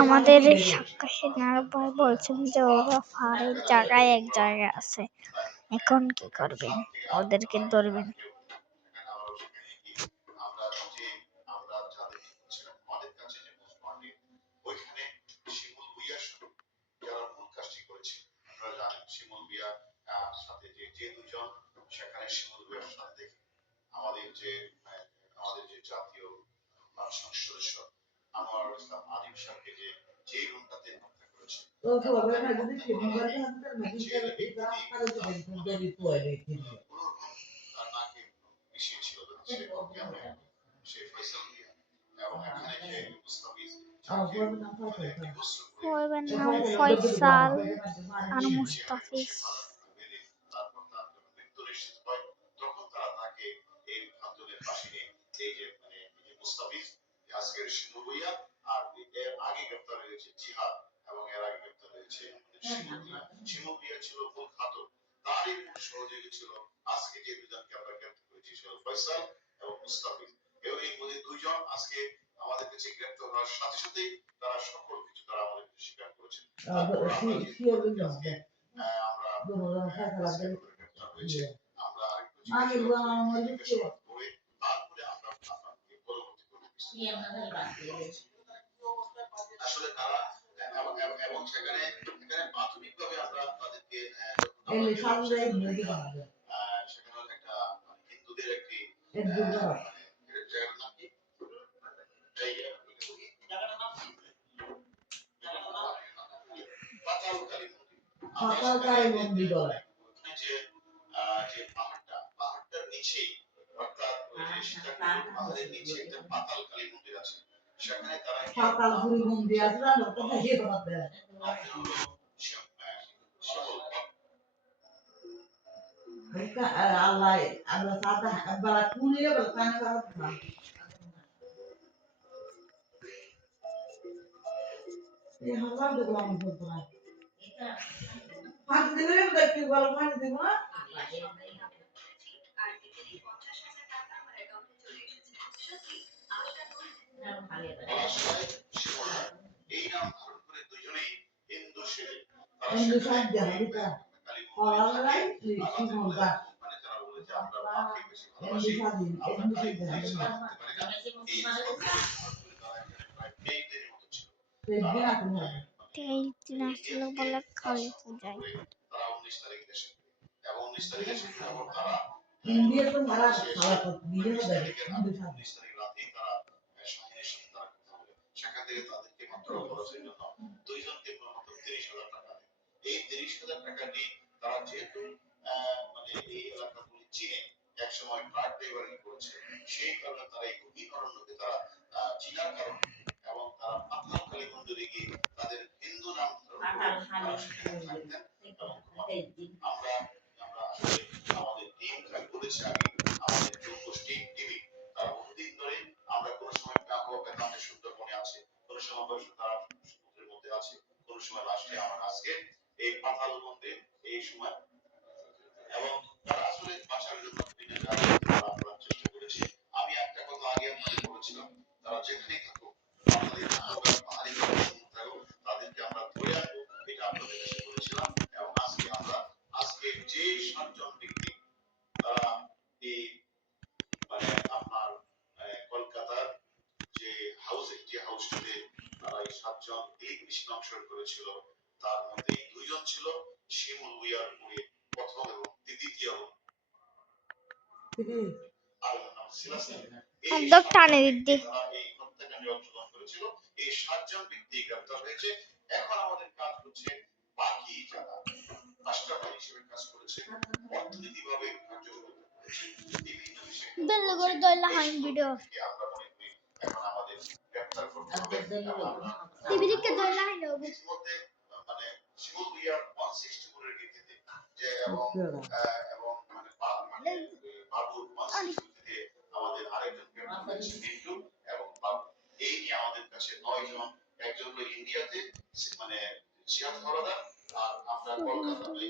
আমাদের সাক্ষ্য সিনহার ভাই বলছেন যে ওরা ফাঁড়ির জায়গায় এক জায়গায় আছে, এখন কি করবেন? ওদেরকে ধরবেন? করবেন না ফয়সাল আর মুস্তাফিজ। তেইশ দিন আসছিল বলে কালী পূজায়। একদম টানে দিদি। করে দইলা হয় ভিডিও টিভি দিকে দইলা হয় না মানে শিমুল ভুইয়ার 160 এর ভিত্তিতে যে এবং বাবুর 160 তে আমাদের আরেকজন ক্যাপ্টেন মিন্টু এবং বাবু এই নিয়ে আমাদের কাছে 9 জন, একজন হলো ইন্ডিয়াতে মানে সিয়াম হরদা আর আমরা কলকাতাতে